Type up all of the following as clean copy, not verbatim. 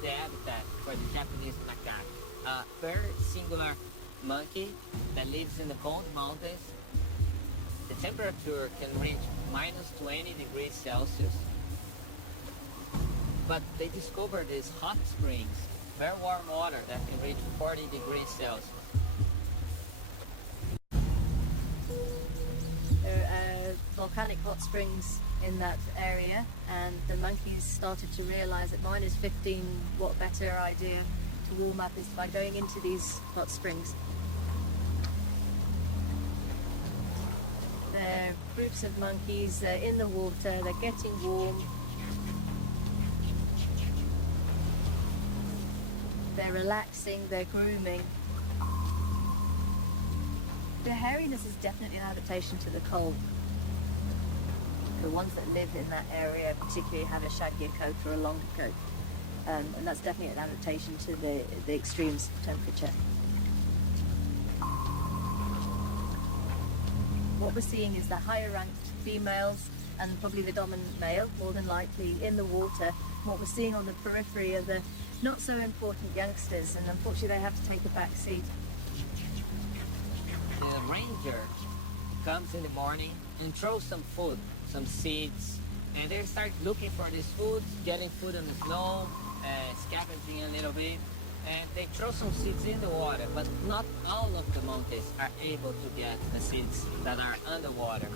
the habitat for the Japanese macaque, a very singular monkey that lives in the cold mountains. The temperature can reach minus 20 degrees Celsius, but they discovered these hot springs, very warm water that can reach 40 degrees Celsius. There are volcanic hot springs in that area, and the monkeys started to realize that minus 15, what better idea to warm up is by going into these hot springs. They're groups of monkeys, they're in the water, they're getting warm. They're relaxing, they're grooming. The hairiness is definitely an adaptation to the cold. The ones that live in that area particularly have a shaggier coat or a longer coat. And that's definitely an adaptation to the extremes of temperature. What we're seeing is the higher ranked females and probably the dominant male, more than likely, in the water. What we're seeing on the periphery are the not so important youngsters, and unfortunately they have to take a back seat. The ranger comes in the morning and throws some food, some seeds, and they start looking for these foods, getting food on the snow, scavenging a little bit, and they throw some seeds in the water, but not all of the monkeys are able to get the seeds that are underwater.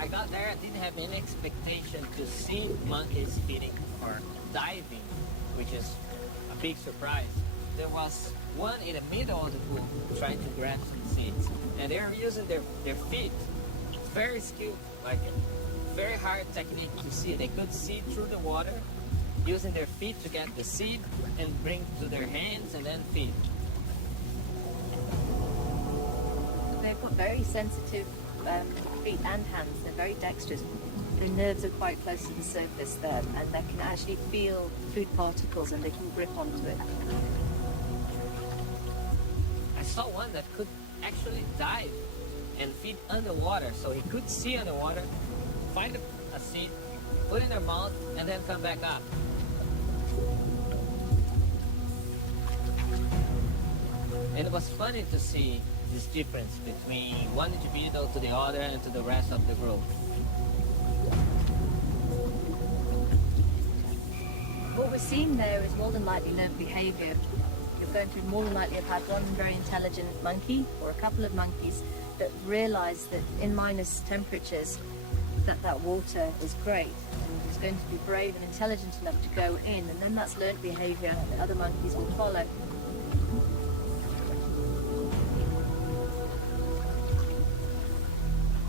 I got there, I didn't have any expectation to see monkeys feeding or diving, which is a big surprise. There was one in the middle of the pool trying to grab some seeds, and they're using their feet. It's very skilled, like a very hard technique to see. They could see through the water, using their feet to get the seed and bring to their hands and then feed. They've got very sensitive feet and hands. They're very dexterous. The nerves are quite close to the surface there, and they can actually feel food particles and they can grip onto it. I saw one that could actually dive and feed underwater, so he could see underwater, find a seed, put it in their mouth, and then come back up. And it was funny to see this difference between one individual to the other and to the rest of the group. What we're seeing there is more than likely learned behavior. You're going to more than likely have had one very intelligent monkey or a couple of monkeys that realize that in minus temperatures that water is great, and is going to be brave and intelligent enough to go in, and then that's learned behavior that other monkeys will follow.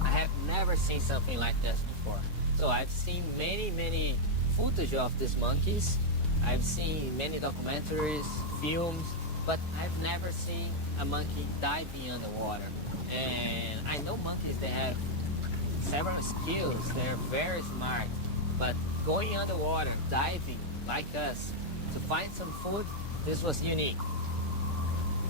I have never seen something like this before. So I've seen many footage of these monkeys. I've seen many documentaries, films, but I've never seen a monkey diving underwater. And I know monkeys, they have several skills, they're very smart, but going underwater, diving like us, to find some food, this was unique.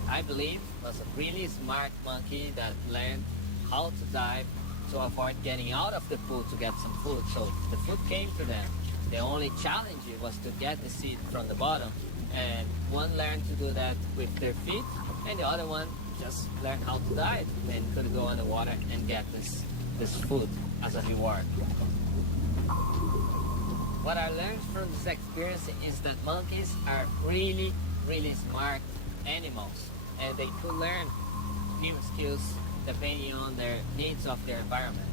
I believe it was a really smart monkey that learned how to dive to avoid getting out of the pool to get some food. So the food came to them. The only challenge was to get the seed from the bottom, and one learned to do that with their feet, and the other one just learned how to dive and could go underwater and get this food as a reward. What I learned from this experience is that monkeys are really smart animals, and they could learn new skills depending on their needs of their environment.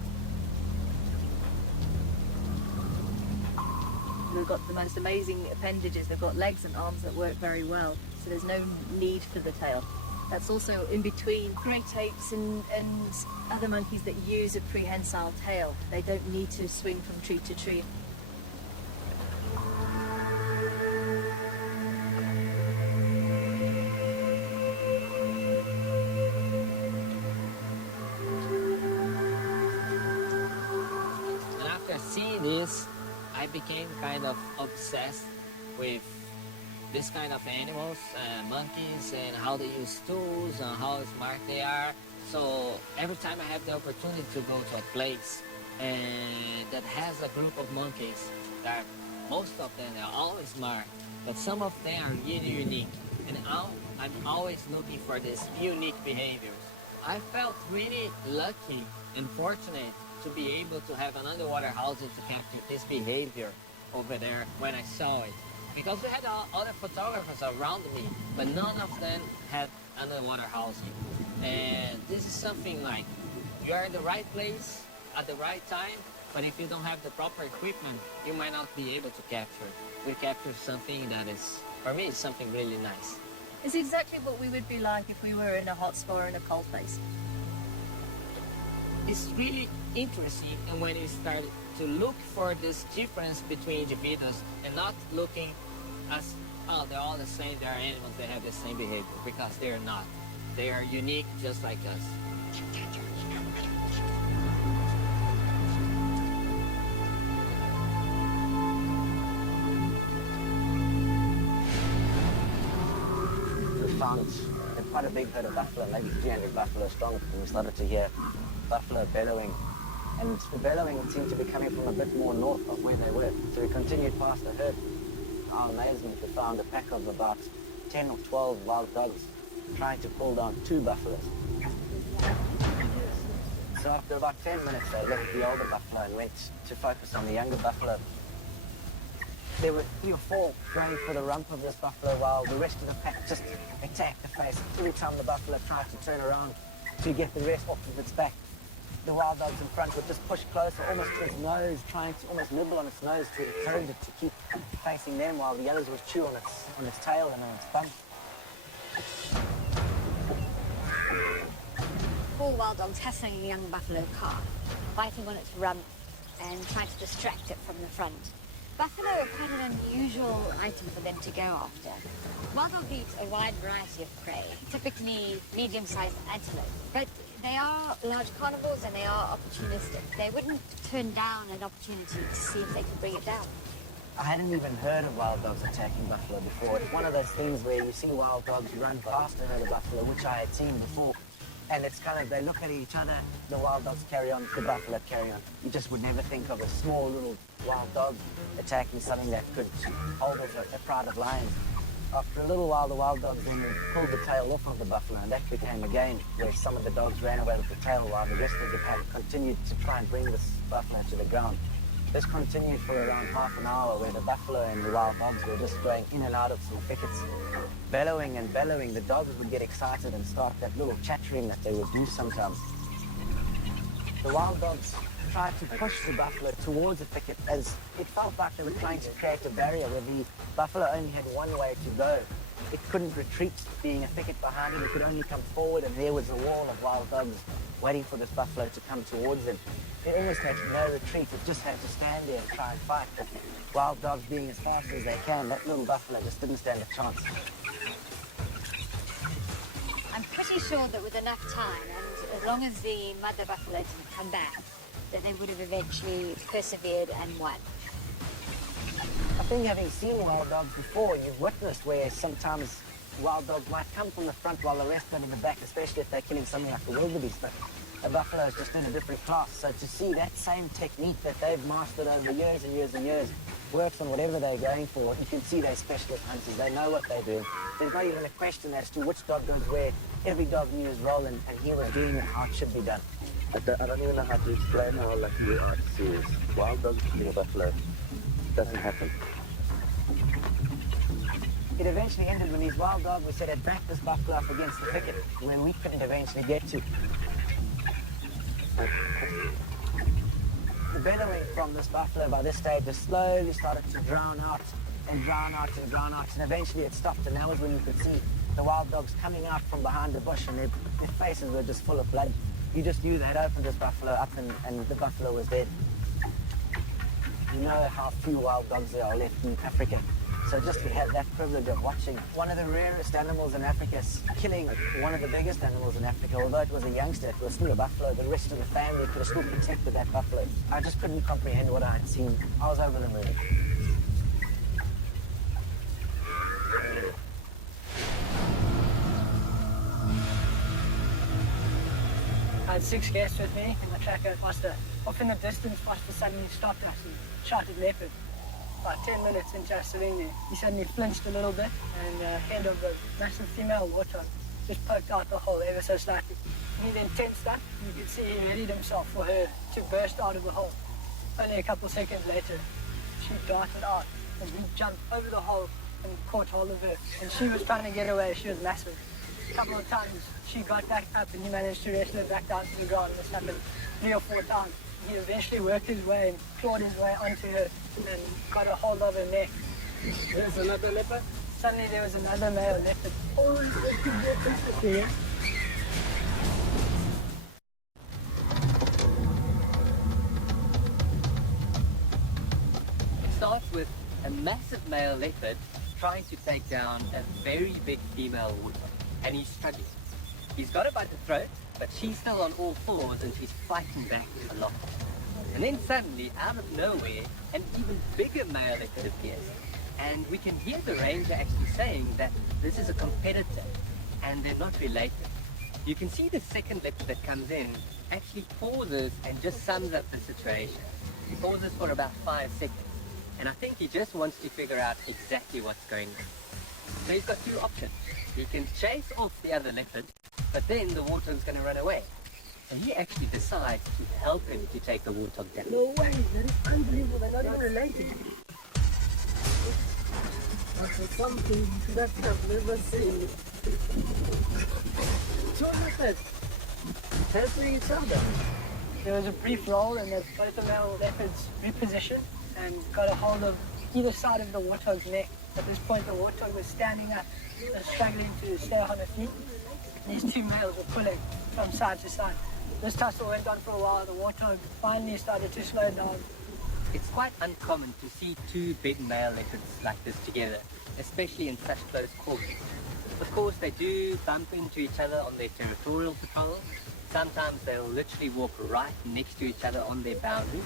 They've got the most amazing appendages. They've got legs and arms that work very well, so there's no need for the tail. That's also in between great apes and other monkeys that use a prehensile tail. They don't need to swing from tree to tree. And after seeing this, I became kind of obsessed with this kind of animals, monkeys, and how they use tools and how smart they are. So every time I have the opportunity to go to a place and that has a group of monkeys that are most of them are always marked, but some of them are really unique. And I'm always looking for these unique behaviors. I felt really lucky and fortunate to be able to have an underwater housing to capture this behavior over there when I saw it. Because we had other photographers around me, but none of them had underwater housing. And this is something like, you are in the right place at the right time, but if you don't have the proper equipment, you might not be able to capture it. We captured something that is, for me, it's something really nice. It's exactly what we would be like if we were in a hot spot or in a cold place. It's really interesting, and when you start to look for this difference between individuals and not looking as, oh, they're all the same, they're animals, they have the same behavior, because they're not. They are unique just like us. We found quite a big herd of buffalo, maybe 300 buffalo strong, and we started to hear buffalo bellowing. And the bellowing seemed to be coming from a bit more north of where they were. So we continued past the herd. To our amazement, we found a pack of about 10 or 12 wild dogs trying to pull down 2 buffaloes. So after about 10 minutes, they left the older buffalo and went to focus on the younger buffalo. There were 3 or 4 going for the rump of this buffalo while the rest of the pack just attacked the face. Every time the buffalo tried to turn around to get the rest off of its back, the wild dogs in front would just push closer, almost to its nose, trying to almost nibble on its nose to encourage it to keep facing them, while the others would chew on its tail and on its bum. 4 wild dogs hassling a young buffalo calf, biting on its rump and trying to distract it from the front. Buffalo are quite an unusual item for them to go after. Wild dogs eat a wide variety of prey, typically medium-sized antelope, but they are large carnivores and they are opportunistic. They wouldn't turn down an opportunity to see if they could bring it down. I hadn't even heard of wild dogs attacking buffalo before. It's one of those things where you see wild dogs run past another buffalo, which I had seen before. And it's kind of, they look at each other, the wild dogs carry on, the buffalo carry on. You just would never think of a small little wild dog attacking something that could hold off a pride of lions. After a little while, the wild dogs then pulled the tail off of the buffalo, and that became a game where some of the dogs ran away with the tail while the rest of the pack continued to try and bring this buffalo to the ground. This continued for around half an hour, where the buffalo and the wild dogs were just going in and out of some thickets. Bellowing and bellowing, the dogs would get excited and start that little chattering that they would do sometimes. The wild dogs tried to push the buffalo towards the thicket, as it felt like they were trying to create a barrier where the buffalo only had one way to go. It couldn't retreat, being a thicket behind it. It could only come forward, and there was a wall of wild dogs waiting for this buffalo to come towards them. It almost had no retreat. It just had to stand there and try and fight. But wild dogs being as fast as they can, that little buffalo just didn't stand a chance. I'm pretty sure that with enough time, and as long as the mother buffalo didn't come back, that they would have eventually persevered and won. I think having seen wild dogs before, you've witnessed where sometimes wild dogs might come from the front while the rest go to the back, especially if they're killing something like the wildebeest. But a buffalo is just in a different class. So to see that same technique that they've mastered over years and years and years works on whatever they're going for, you can see they're specialist hunters. They know what they're doing. There's not even a question as to which dog goes where. Every dog knew his role, and he was doing it how it should be done. I don't even know how to explain how lucky we are to see this. Wild dogs killing a buffalo doesn't happen. It eventually ended when these wild dogs, we said, had backed this buffalo up against the thicket where we couldn't eventually get to. The bellowing from this buffalo by this stage just slowly started to drown out and drown out and drown out, and eventually it stopped, and that was when you could see the wild dogs coming out from behind the bush, and their faces were just full of blood. You just knew they had opened this buffalo up, and the buffalo was dead. You know how few wild dogs there are left in Africa. So just to have that privilege of watching one of the rarest animals in Africa killing one of the biggest animals in Africa, although it was a youngster, it was still a buffalo, the rest of the family could have still protected that buffalo. I just couldn't comprehend what I had seen. I was over the moon. I had 6 guests with me in the tracker. Off in the distance, Foster suddenly stopped us and shouted leopard. about 10 minutes into us sitting there, he suddenly flinched a little bit, and the head of the massive female warthog just poked out the hole ever so slightly. He then tensed up. You could see he readied himself for her to burst out of the hole. Only a couple seconds later, she darted out, and he jumped over the hole and caught hold of her. And she was trying to get away. She was massive. A couple of times, she got back up, and he managed to wrestle her back down to the ground. This happened 3 or 4 times. He eventually worked his way and clawed his way onto her and got a hold of her neck. There's another leopard. Suddenly there was another male leopard. Yeah. It starts with a massive male leopard trying to take down a very big female warthog, and he's struggling. He's got her by the throat, but she's still on all fours and she's fighting back a lot. And then suddenly, out of nowhere, an even bigger male leopard appears. And we can hear the ranger actually saying that this is a competitor and they're not related. You can see the second leopard that comes in actually pauses and just sums up the situation. He pauses for about 5 seconds. And I think he just wants to figure out exactly what's going on. So he's got 2 options. He can chase off the other leopard, but then the warthog's going to run away. So he actually decides to help him to take the warthog down. No way, that is unbelievable. They're not even related. That's something that I've never seen. 2 leopards helping each other. There was a brief roll, and both the male leopards repositioned and got a hold of either side of the warthog's neck. At this point, the warthog was standing up, struggling to stay on her feet. These 2 males were pulling from side to side. This tussle went on for a while. The warthog finally started to slow down. It's quite uncommon to see 2 big male leopards like this together, especially in such close quarters. Of course, they do bump into each other on their territorial patrols. Sometimes they'll literally walk right next to each other on their boundaries.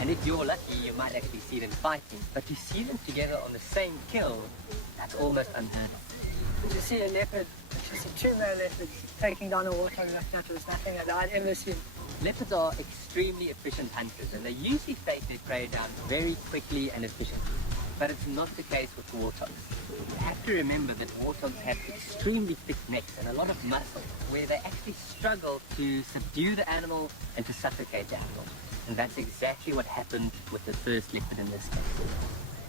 And if you're lucky, you might actually see them fighting. But to see them together on the same kill, that's almost unheard of. To see a leopard, just a 2 male leopards taking down a warthog like that was nothing that I'd ever seen. Leopards are extremely efficient hunters, and they usually take their prey down very quickly and efficiently. But it's not the case with warthogs. You have to remember that warthogs have extremely thick necks and a lot of muscle, where they actually struggle to subdue the animal and to suffocate the animal. And that's exactly what happened with the first leopard in this case.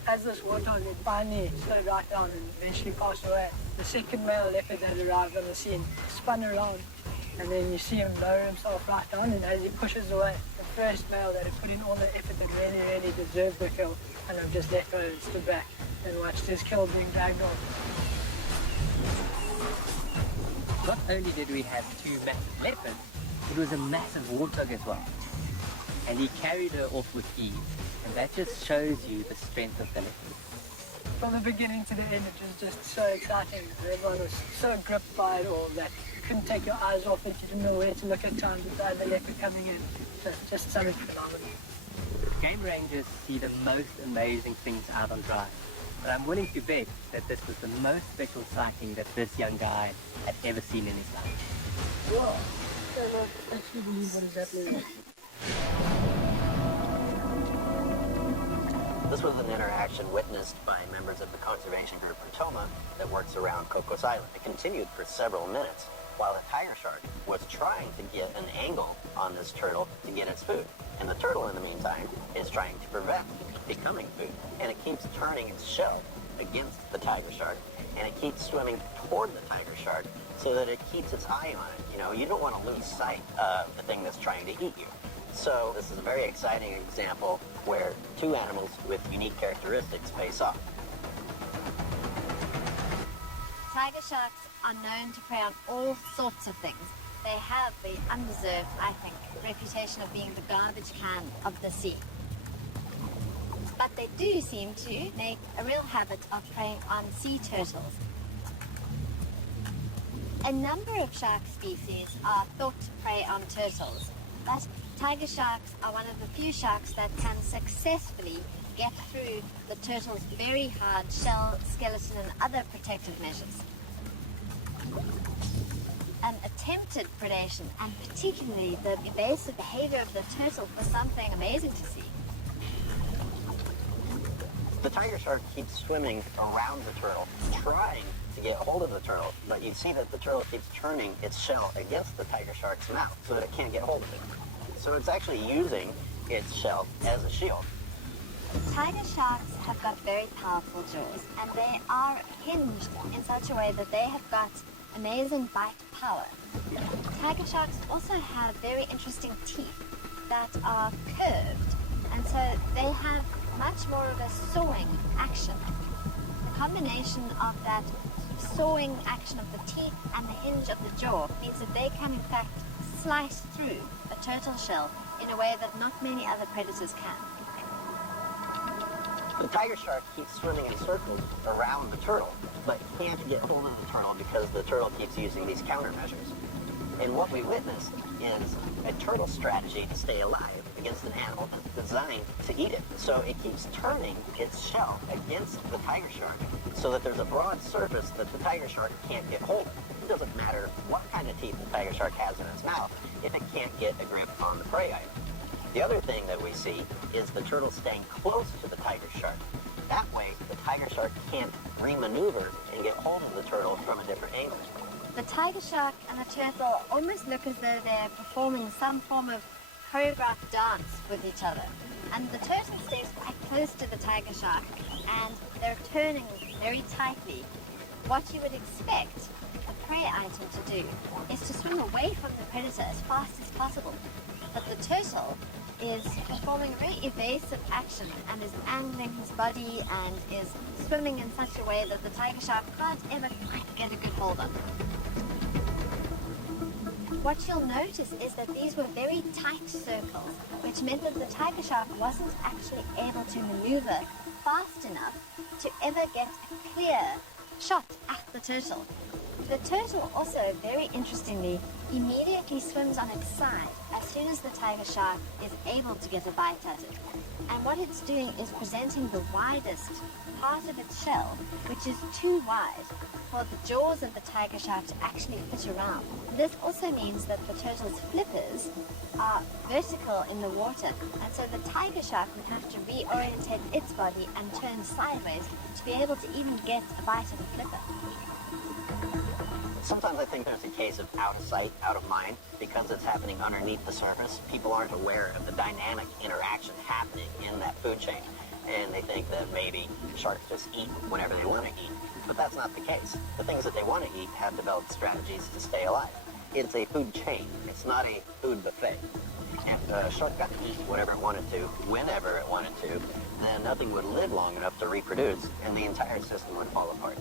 As this warthog had finally slowed right down and eventually passed away, the second male leopard that arrived on the scene spun around, and then you see him lower himself right down, and as he pushes away, the first male that had put in all the effort that really deserved the kill, and I've just let go and stood back and watched his kill being dragged off. Not only did we have 2 massive leopards, it was a massive warthog as well. And he carried her off with ease. And that just shows you the strength of the leopard. From the beginning to the end, it was just so exciting. Everyone was so gripped by it all that you couldn't take your eyes off it. You didn't know where to look at times without the leopard coming in. So just something phenomenal. Game rangers see the most amazing things out on drive. But I'm willing to bet that this was the most special sighting that this young guy had ever seen in his life. Whoa! I don't actually believe what is happening. This was an interaction witnessed by members of the conservation group Rotoma that works around Cocos Island. It continued for several minutes while the tiger shark was trying to get an angle on this turtle to get its food. And the turtle, in the meantime, is trying to prevent becoming food. And it keeps turning its shell against the tiger shark, and it keeps swimming toward the tiger shark so that it keeps its eye on it. You know, you don't want to lose sight of the thing that's trying to eat you. So this is a very exciting example where 2 animals with unique characteristics face off. Tiger sharks are known to prey on all sorts of things. They have the undeserved, I think, reputation of being the garbage can of the sea. But they do seem to make a real habit of preying on sea turtles. A number of shark species are thought to prey on turtles, but tiger sharks are one of the few sharks that can successfully get through the turtle's very hard shell, skeleton, and other protective measures. Attempted predation, and particularly the evasive behavior of the turtle, was something amazing to see. The tiger shark keeps swimming around the turtle, trying to get hold of the turtle, but you see that the turtle keeps turning its shell against the tiger shark's mouth so that it can't get hold of it. So it's actually using its shell as a shield. Tiger sharks have got very powerful jaws, and they are hinged in such a way that they have got amazing bite power. Tiger sharks also have very interesting teeth that are curved, and so they have much more of a sawing action. The combination of that sawing action of the teeth and the hinge of the jaw means that they can in fact slice through a turtle shell in a way that not many other predators can. The tiger shark keeps swimming in circles around the turtle, but can't get hold of the turtle because the turtle keeps using these countermeasures. And what we witness is a turtle strategy to stay alive against an animal that's designed to eat it. So it keeps turning its shell against the tiger shark so that there's a broad surface that the tiger shark can't get hold of. It doesn't matter what kind of teeth the tiger shark has in its mouth if it can't get a grip on the prey item. The other thing that we see is the turtle staying close to the tiger shark. That way, the tiger shark can't remaneuver and get hold of the turtle from a different angle. The tiger shark and the turtle almost look as though they're performing some form of choreographed dance with each other. And the turtle stays quite close to the tiger shark, and they're turning very tightly. What you would expect a prey item to do is to swim away from the predator as fast as possible. But the turtle is performing a very evasive action and is angling his body and is swimming in such a way that the tiger shark can't ever quite get a good hold on. What you'll notice is that these were very tight circles, which meant that the tiger shark wasn't actually able to maneuver fast enough to ever get a clear shot at the turtle. The turtle also, very interestingly, immediately swims on its side as soon as the tiger shark is able to get a bite at it. And what it's doing is presenting the widest part of its shell, which is too wide for the jaws of the tiger shark to actually fit around. This also means that the turtle's flippers are vertical in the water, and so the tiger shark would have to reorientate its body and turn sideways to be able to even get a bite of the flipper. Sometimes I think there's a case of out of sight, out of mind, because it's happening underneath the surface. People aren't aware of the dynamic interaction happening in that food chain, and they think that maybe sharks just eat whenever they want to eat. But that's not the case. The things that they want to eat have developed strategies to stay alive. It's a food chain. It's not a food buffet. If a shark got to eat whatever it wanted to, whenever it wanted to, then nothing would live long enough to reproduce, and the entire system would fall apart.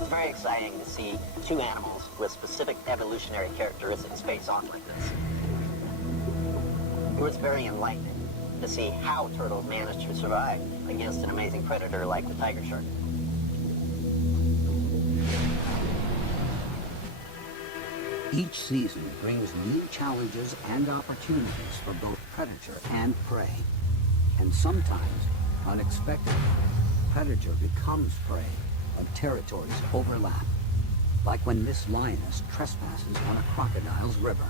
It's very exciting to see two animals with specific evolutionary characteristics face off like this. It was very enlightening to see how turtles managed to survive against an amazing predator like the tiger shark. Each season brings new challenges and opportunities for both predator and prey. And sometimes, unexpectedly, predator becomes prey when territories overlap, like when this lioness trespasses on a crocodile's river.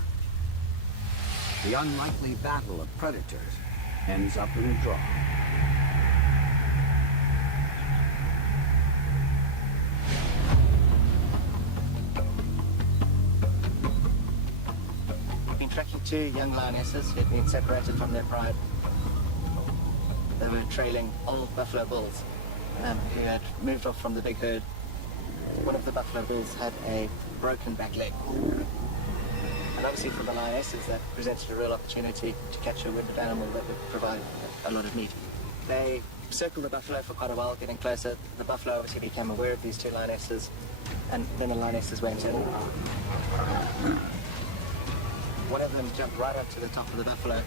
The unlikely battle of predators ends up in a draw. We've been tracking two young lionesses who had been separated from their pride. They were trailing old buffalo bulls who had moved off from the big herd. One of the buffalo bulls had a broken back leg. And obviously for the lionesses that presented a real opportunity to catch a wounded animal that would provide a lot of meat. They circled the buffalo for quite a while, getting closer. The buffalo obviously became aware of these two lionesses, and then the lionesses went in. One of them jumped right up to the top of the buffalo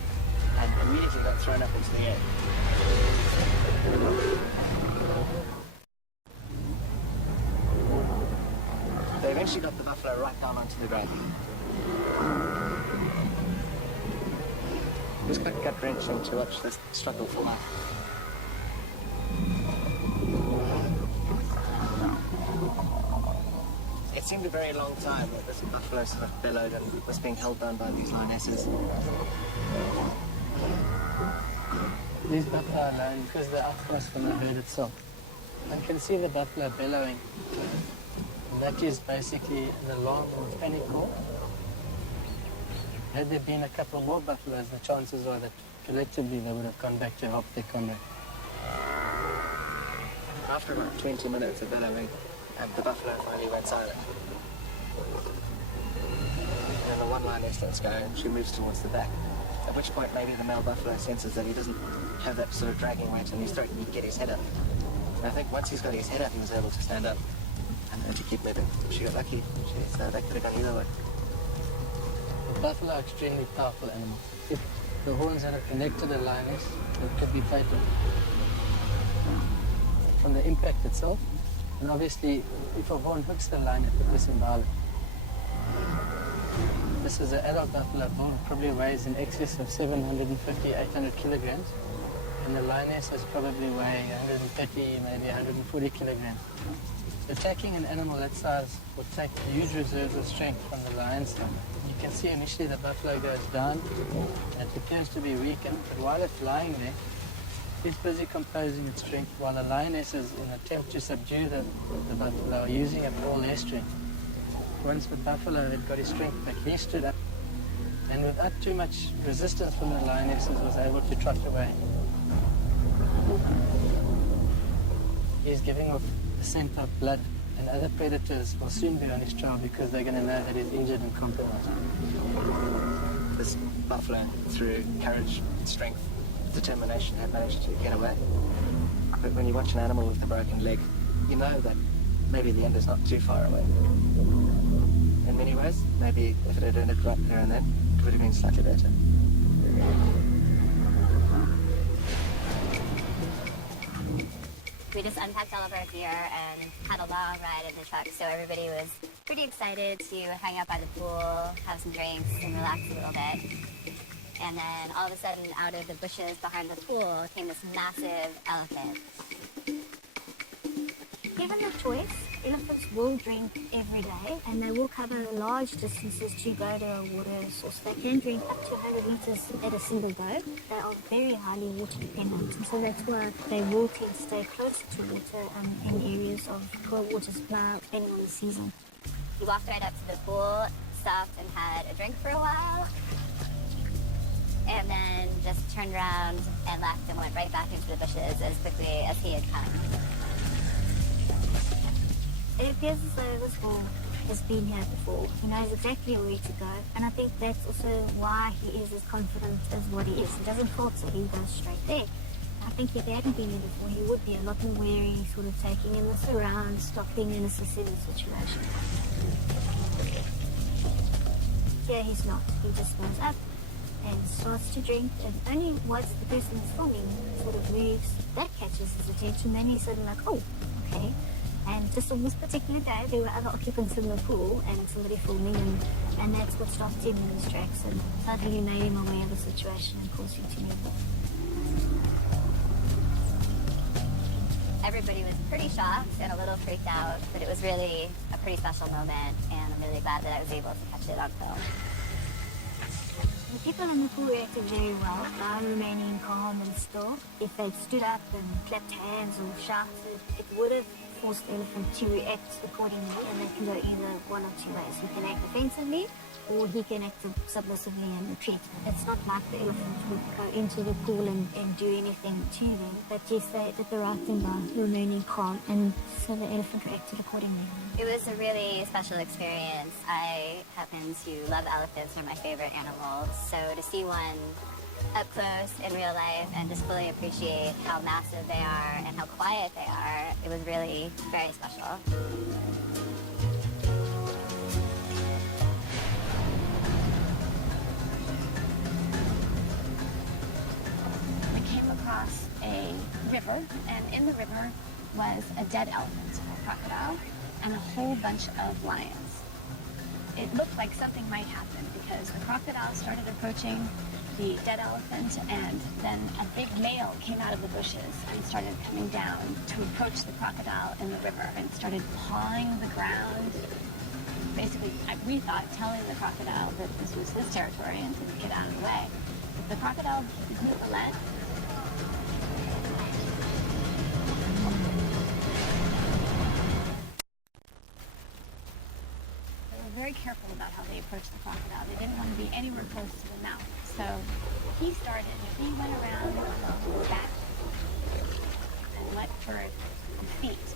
and immediately got thrown up into the air. They eventually got the buffalo right down onto the ground. It was quite gut-wrenching to watch this struggle for life. It seemed a very long time that this buffalo sort of bellowed and was being held down by these lionesses. These buffalo are alone because they're outcast from the herd itself. One can see the buffalo bellowing. And that is basically an alarm or panic call. Had there been a couple more buffaloes, the chances are that collectively they would have gone back to help their comrade. After about 20 minutes of bellowing, the buffalo finally went silent. And the one lioness starts going, she moves towards the back. At which point maybe the male buffalo senses that he doesn't have that sort of dragging weight and he's starting to get his head up. And I think once he's got his head up, he was able to stand up and to keep moving. She got lucky. That could have gone either way. The buffalo are extremely powerful animals. If the horns had connected a lioness, it could be fatal. From the impact itself, and obviously if a horn hooks the lion, it could disembowel it. This is an adult buffalo bull, probably weighs in excess of 750, 800 kilograms, and the lioness is probably weighing 130, maybe 140 kilograms. Attacking an animal that size would take huge reserves of strength from the lion's side. You can see initially the buffalo goes down, and it appears to be weakened, but while it's lying there, it's busy composing its strength, while the lioness is in an attempt to subdue the buffalo, using up all their strength. Once the buffalo had got his strength back, he stood up, and without too much resistance from the lionesses, was able to trot away. He's giving off a scent of blood, and other predators will soon be on his trail because they're going to know that he's injured and compromised. This buffalo, through courage, strength, determination, had managed to get away. But when you watch an animal with a broken leg, you know that maybe the end is not too far away. In many ways, maybe if it had ended right there and then, it would have been slightly better. We just unpacked all of our gear and had a long ride in the truck, so everybody was pretty excited to hang out by the pool, have some drinks, and relax a little bit. And then all of a sudden, out of the bushes behind the pool came this massive elephant. Given the choice, elephants will drink every day, and they will cover large distances to go to a water source. They can drink up to 100 liters at a single go. They are very highly water dependent, and so that's why they will tend to stay close to water in areas of cold water supply, depending on the season. We walked right up to the pool, stopped and had a drink for a while, and then just turned around and left and went right back into the bushes as quickly as he had come. It appears as though this bull has been here before. He knows exactly where to go, and I think that's also why he is as confident as what he is. He doesn't falter, he goes straight there. I think if he hadn't been here before, he would be a lot more wary, sort of taking in the surround, stopping and assessing the situation. Here he's not. He just goes up and starts to drink, and only once the person is filming sort of moves, that catches his attention. Then he's sort of like, oh, okay. And just on this particular day, there were other occupants in the pool and somebody filming, and that's what stopped him in his tracks and suddenly made him aware of the situation and caused him to move. Everybody was pretty shocked and a little freaked out, but it was really a pretty special moment, and I'm really glad that I was able to catch it on film. The people in the pool reacted very well by remaining calm and still. If they'd stood up and clapped hands or shouted, it would have forced the elephant to react accordingly, and they can go either one or two ways. He can act defensively, or he can act submissively and retreat. It's not like the elephant would go into the pool and do anything to them, but yes, they did the right thing by remaining calm, and so the elephant reacted accordingly. It was a really special experience. I happen to love elephants, they're my favorite animals, so to see one up close in real life and just fully appreciate how massive they are and how quiet they are, it was really very special. We came across a river, and in the river was a dead elephant, a crocodile, and a whole bunch of lions. It looked like something might happen because the crocodile started approaching the dead elephant, and then a big male came out of the bushes and started coming down to approach the crocodile in the river and started pawing the ground. Basically, we thought telling the crocodile that this was his territory and to get out of the way. The crocodile didn't relent. careful about how they approached the crocodile. They didn't want to be anywhere close to the mouth. So he went around the back and let her feet.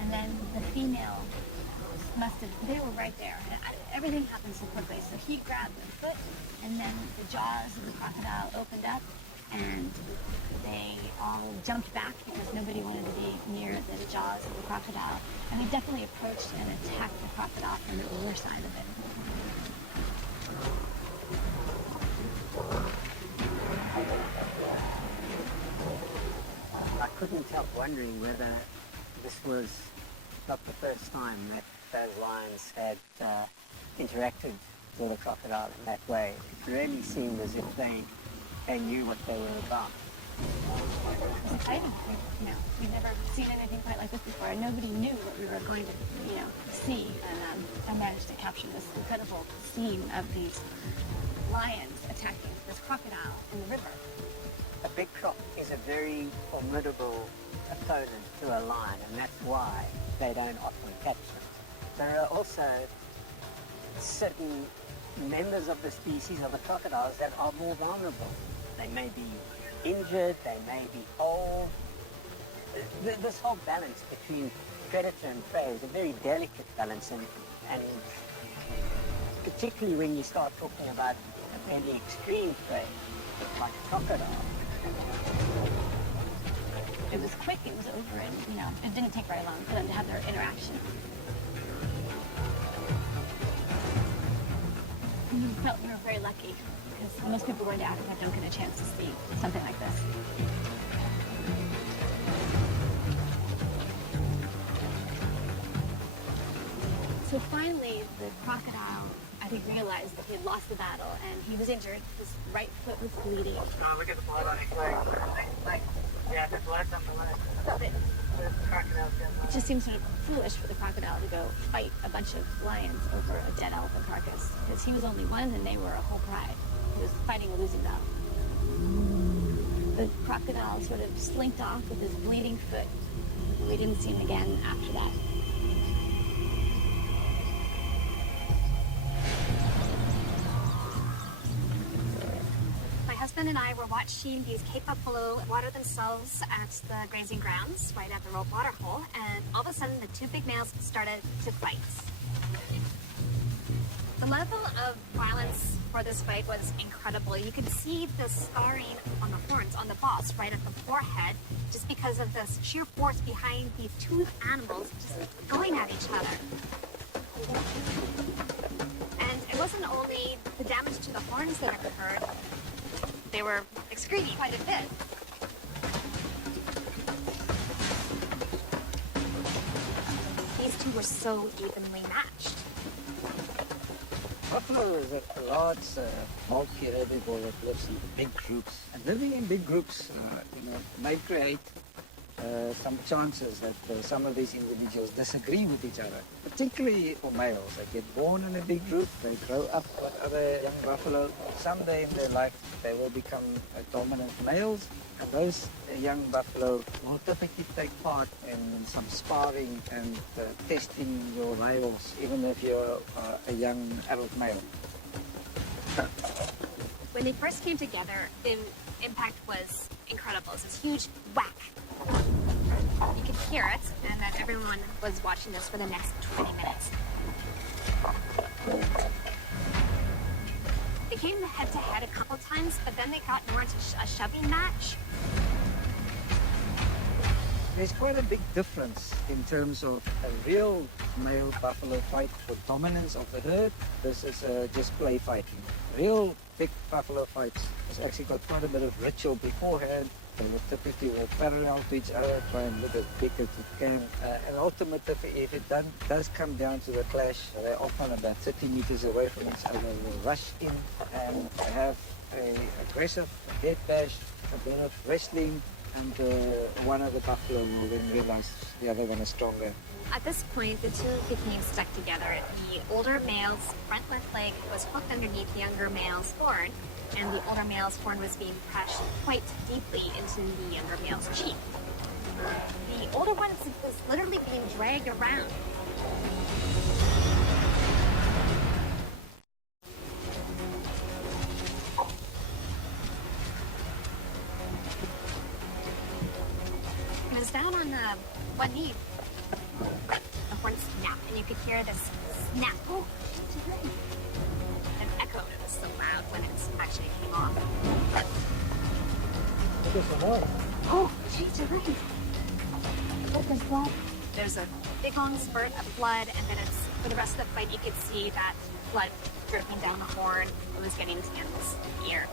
And then the female they were right there. Everything happened so quickly. So he grabbed the foot, and then the jaws of the crocodile opened up, and they all jumped back because nobody wanted to be near the jaws of the crocodile. And they definitely approached and attacked the crocodile from the rear side of it. I couldn't help wondering whether this was not the first time that those lions had interacted with a crocodile in that way. It really seemed as if they knew what they were about. It's exciting. We've never seen anything quite like this before, and nobody knew what we were going to, see. And I managed to capture this incredible scene of these lions attacking this crocodile in the river. A big croc is a very formidable opponent to a lion, and that's why they don't often catch them. There are also certain members of the species of the crocodiles that are more vulnerable. They may be injured, they may be old. This whole balance between predator and prey is a very delicate balance, and particularly when you start talking about a fairly extreme prey, like a crocodile. It was quick, it was over, and it didn't take very long for them to have their interaction. We felt we were very lucky, because most people going to Africa don't get a chance to see something like this. So finally, the crocodile, I think, realized that he had lost the battle, and he was injured. His right foot was bleeding. Oh, look at the blood on his leg. Yeah, the blood's on the leg. Stop it. It just seems sort of foolish for the crocodile to go fight a bunch of lions over a dead elephant carcass, because he was only one and they were a whole pride. He was fighting a losing battle. The crocodile sort of slinked off with his bleeding foot. We didn't see him again after that. My husband and I were watching these Cape buffalo water themselves at the grazing grounds right at the water hole, and all of a sudden the two big males started to fight. The level of violence for this fight was incredible. You could see the scarring on the horns, on the boss, right at the forehead, just because of the sheer force behind these two animals just going at each other. And it wasn't only the damage to the horns that occurred, they were excreting quite a bit. These two were so evenly matched. Buffalo is a large multi-herbivore that lives in big groups. And living in big groups, may create some chances that some of these individuals disagree with each other, particularly for males. They get born in a big group, they grow up with other young buffalo. Someday in their life, they will become dominant males, and those young buffalo will typically take part in some sparring and testing your rivals, even if you're a young adult male. When they first came together, the impact was incredible. It was this huge whack. You could hear it, and then everyone was watching this for the next 20 minutes. They came head-to-head a couple times, but then they got more into a shoving match. There's quite a big difference in terms of a real male buffalo fight for dominance of the herd versus just play fighting. Real big buffalo fights has actually got quite a bit of ritual beforehand. They will typically walk parallel to each other, try and look as big as it can. And ultimately, if it does come down to the clash, they're often about 30 meters away from each other. Will rush in and have an aggressive head bash, a bit of wrestling, and one of the buffalo will then realize the other one is stronger. At this point, the two became stuck together. The older male's front left leg was hooked underneath the younger male's horn, and the older male's horn was being crushed quite deeply into the younger male's cheek. The older one was literally being dragged around. down on one knee. The horn snapped, and you could hear this snap. Oh, an echo. It was so loud when it actually came off. Oh, geez, you're right. Look, there's blood. There's a big long spurt of blood, and then it's for the rest of the fight you could see that blood dripping down the horn. It was getting into the animal's ear.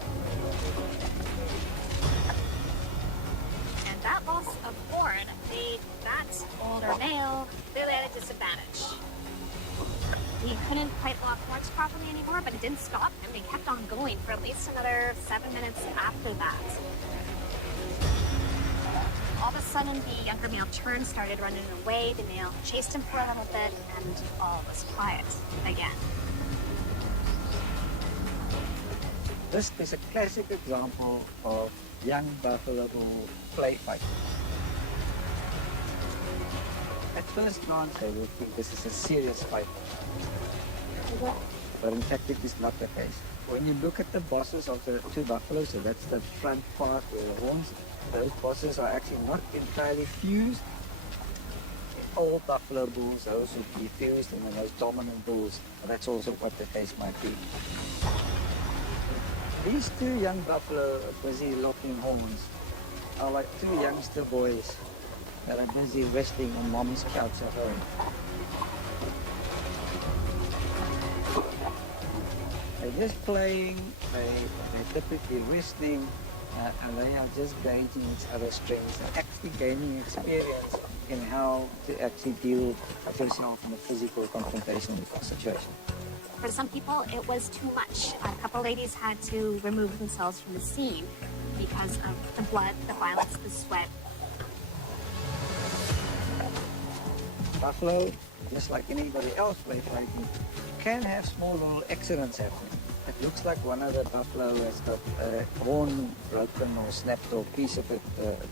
And that loss of horn made that older male really at a disadvantage. He couldn't quite lock horns properly anymore, but it didn't stop, and they kept on going for at least another 7 minutes after that. All of a sudden, the younger male turned, started running away. The male chased him for a little bit, and all was quiet again. This is a classic example of young buffalo bull play fight. At first glance, I would think this is a serious fight. But in fact, it is not the case. When you look at the bosses of the two buffaloes, so that's the front part with the horns, those bosses are actually not entirely fused. All buffalo bulls, those would be fused, and then those dominant bulls, that's also what the case might be. These two young buffalo busy locking horns are like two youngster boys that are busy resting on mom's couch at home. They're just playing, they're typically resting, and they are just gauging each other's strengths and actually gaining experience in how to actually deal with yourself in a physical confrontation situation. For some people, it was too much. A couple ladies had to remove themselves from the scene because of the blood, the violence, the sweat. Buffalo, just like anybody else play fighting, can have small little accidents happening. It looks like one of the buffalo has got a horn broken or snapped or a piece of it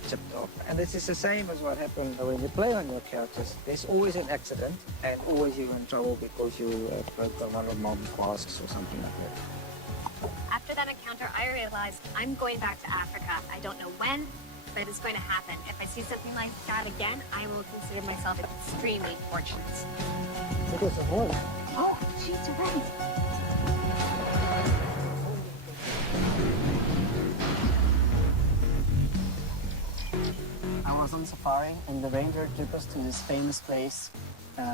chipped off. And this is the same as what happened when you play on your couches. There's always an accident, and always you're in trouble because you broke one of mom's masks or something like that. After that encounter, I realized I'm going back to Africa. I don't know when, but it's going to happen. If I see something like that again, I will consider myself extremely fortunate. Look at some horn. Oh, geez, you're right. I was on safari, and the ranger took us to this famous place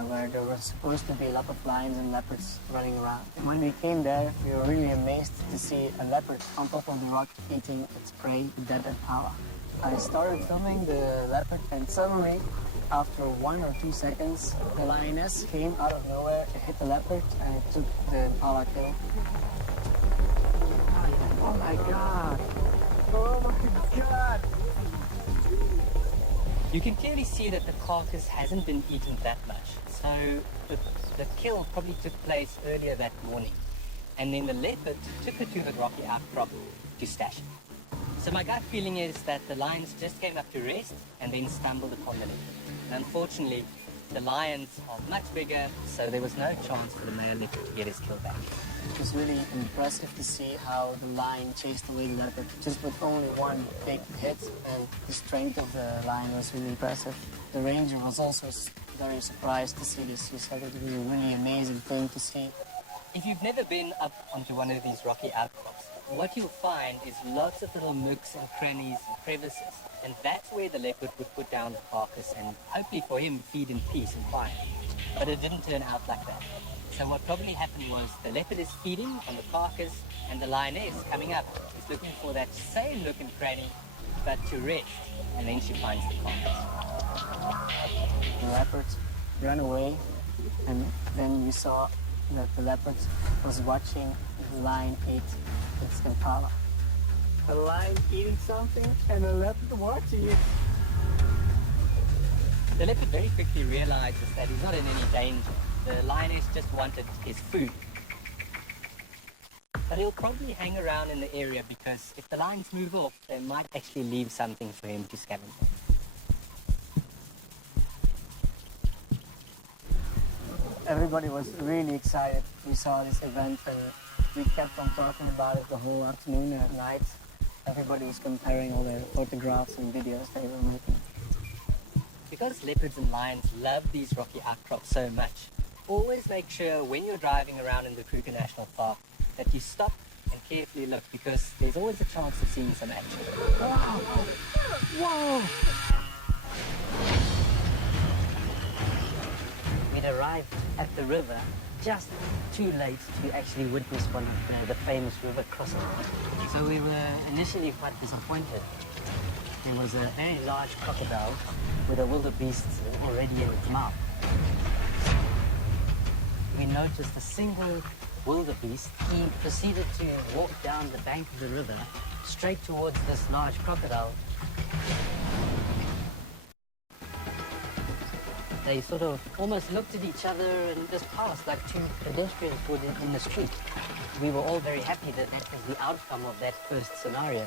where there were supposed to be a lot of lions and leopards running around. And when we came there, we were really amazed to see a leopard on top of the rock eating its prey, dead impala. I started filming the leopard, and suddenly, after 1 or 2 seconds, the lioness came out of nowhere, it hit the leopard, and it took the impala kill. Oh my God! Oh my God! You can clearly see that the carcass hasn't been eaten that much. So the kill probably took place earlier that morning. And then the leopard took it to the rocky outcrop to stash it. So my gut feeling is that the lions just came up to rest and then stumbled upon the leopard. And unfortunately, the lions are much bigger, so there was no chance for the male leopard to get his kill back. It was really impressive to see how the lion chased away the leopard just with only one big hit, and the strength of the lion was really impressive. The ranger was also very surprised to see this. He said it was a really amazing thing to see. If you've never been up onto one of these rocky outcrops, what you'll find is lots of little nooks and crannies and crevices. And that's where the leopard would put down the carcass and hopefully for him feed in peace and quiet. But it didn't turn out like that. So what probably happened was the leopard is feeding on the carcass and the lioness coming up is looking for that same nook and cranny but to rest, and then she finds the carcass. The leopard ran away, and then we saw that the leopard was watching the lion eat its impala. A lion eating something and a leopard watching it. The leopard very quickly realizes that he's not in any danger. The lioness just wanted his food. But he'll probably hang around in the area because if the lions move off, they might actually leave something for him to scavenge. Everybody was really excited. We saw this event and we kept on talking about it the whole afternoon and at night. Everybody was comparing all their photographs and videos they were making. Because leopards and lions love these rocky outcrops so much, always make sure when you're driving around in the Kruger National Park that you stop and carefully look, because there's always a chance of seeing some action. Wow! Whoa! We'd arrived at the river just too late to actually witness one of the famous river crossings. So we were initially quite disappointed. There was a very large crocodile with a wildebeest already in its mouth. We noticed a single wildebeest. He proceeded to walk down the bank of the river straight towards this large crocodile. They sort of almost looked at each other and just passed like two pedestrians would in the street. We were all very happy that that was the outcome of that first scenario.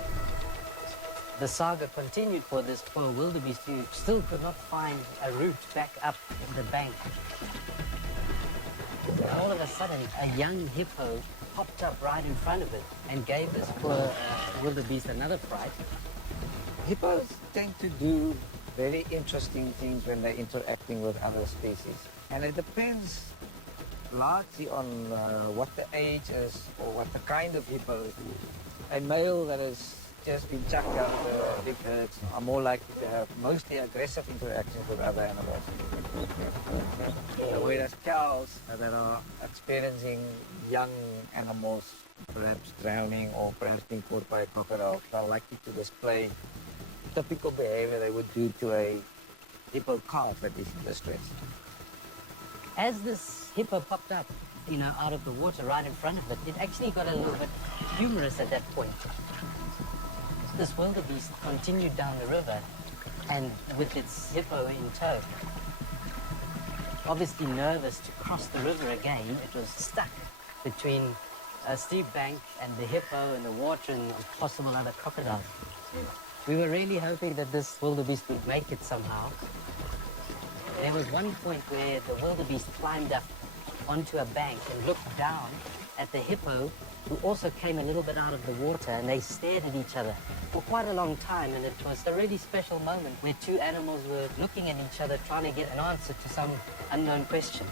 The saga continued for this poor wildebeest who still could not find a route back up the bank. And all of a sudden, a young hippo popped up right in front of it and gave this poor wildebeest another fright. Hippos tend to do very interesting things when they're interacting with other species. And it depends largely on what the age is or what the kind of hippo is. A male that has just been chucked out of the big herds are more likely to have mostly aggressive interactions with other animals. Whereas cows that are experiencing young animals, perhaps drowning or perhaps being caught by a crocodile, are likely to display typical behavior they would do to a hippo calf that is in distress. As this hippo popped up, out of the water right in front of it, it actually got a little bit humorous at that point. This wildebeest continued down the river and with its hippo in tow. Obviously nervous to cross the river again, it was stuck between a steep bank and the hippo and the water and possible other crocodiles. We were really hoping that this wildebeest would make it somehow. There was one point where the wildebeest climbed up onto a bank and looked down at the hippo, who also came a little bit out of the water, and they stared at each other for quite a long time, and it was a really special moment where two animals were looking at each other trying to get an answer to some unknown question.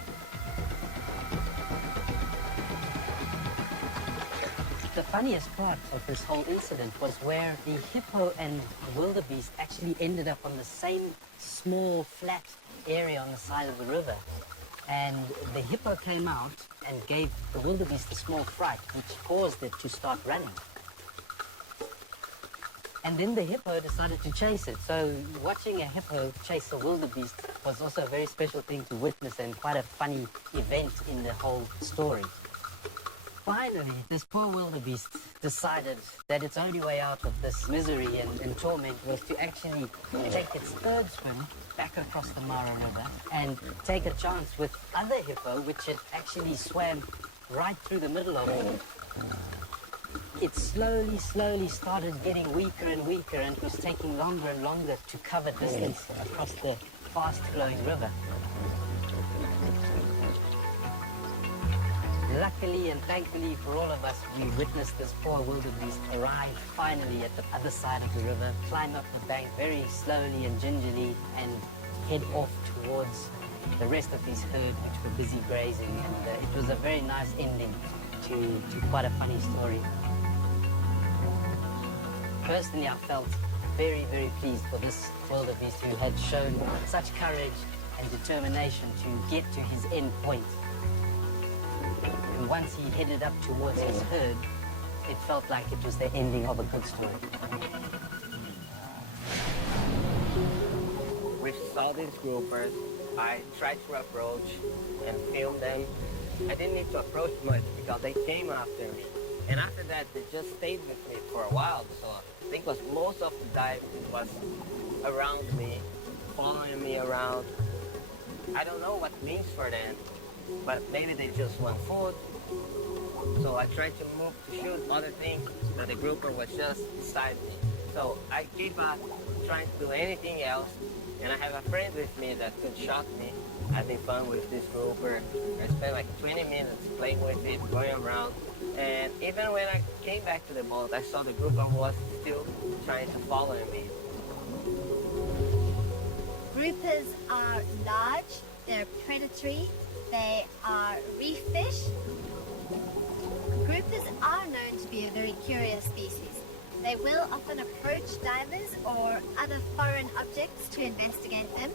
The funniest part of this whole incident was where the hippo and wildebeest actually ended up on the same small flat area on the side of the river. And the hippo came out and gave the wildebeest a small fright, which caused it to start running. And then the hippo decided to chase it. So watching a hippo chase a wildebeest was also a very special thing to witness and quite a funny event in the whole story. Finally, this poor wildebeest decided that its only way out of this misery and torment was to actually take its third swim back across the Mara River and take a chance with other hippo, which it actually swam right through the middle of it. It slowly started getting weaker and weaker, and it was taking longer and longer to cover distance across the fast-flowing river. Luckily and thankfully for all of us, we witnessed this poor wildebeest arrive finally at the other side of the river, climb up the bank very slowly and gingerly, and head off towards the rest of his herd, which were busy grazing. And it was a very nice ending to quite a funny story. Personally, I felt very, very pleased for this wildebeest who had shown such courage and determination to get to his end point. And once he headed up towards his herd, it felt like it was the ending of a good story. We saw these groupers. I tried to approach and film them. I didn't need to approach much because they came after me. And after that, they just stayed with me for a while. So I think most of the dive was around me, following me around. I don't know what it means for them, but maybe they just want food. So I tried to move to shoot other things, but the grouper was just beside me. So I gave up trying to do anything else, and I have a friend with me that could shot me. Having fun with this grouper. I spent like 20 minutes playing with it, going around. And even when I came back to the boat, I saw the grouper was still trying to follow me. Groupers are large, they're predatory, they are reef fish. Groupers are known to be a very curious species. They will often approach divers or other foreign objects to investigate them.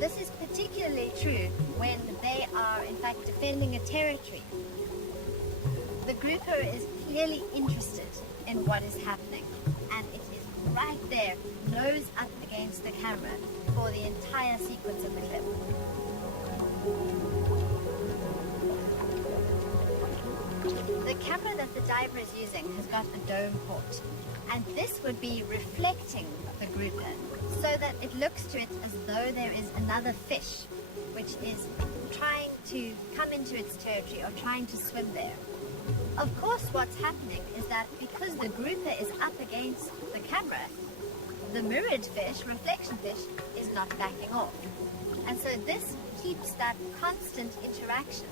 This is particularly true when they are in fact defending a territory. The grouper is clearly interested in what is happening, and it is right there, nose up against the camera for the entire sequence of the clip. The camera that the diver is using has got a dome port, and this would be reflecting the grouper so that it looks to it as though there is another fish which is trying to come into its territory or trying to swim there. Of course, what's happening is that because the grouper is up against the camera, the mirrored fish, reflection fish, is not backing off. And so this keeps that constant interaction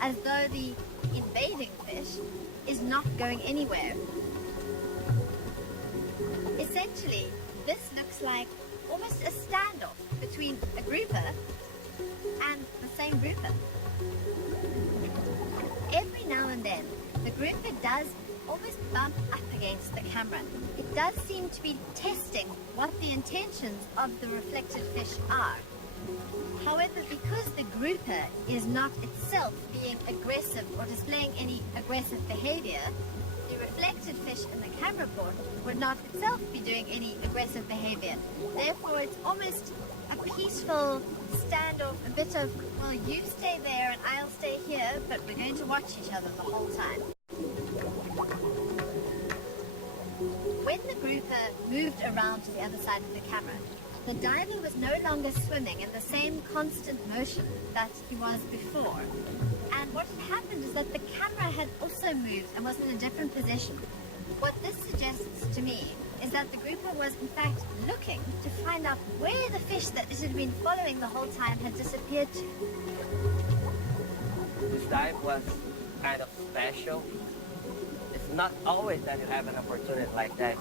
as though the invading fish is not going anywhere. Essentially, this looks like almost a standoff between a grouper and the same grouper. Every now and then, the grouper does almost bump up against the camera. It does seem to be testing what the intentions of the reflected fish are. However, because the grouper is not itself being aggressive or displaying any aggressive behavior, the reflected fish in the camera port would not itself be doing any aggressive behavior. Therefore, it's almost a peaceful standoff, a bit of, well, you stay there and I'll stay here, but we're going to watch each other the whole time. When the grouper moved around to the other side of the camera, the diver was no longer swimming in the same constant motion that he was before. And what had happened is that the camera had also moved and was in a different position. What this suggests to me is that the grouper was in fact looking to find out where the fish that it had been following the whole time had disappeared to. This dive was kind of special. It's not always that you have an opportunity like that.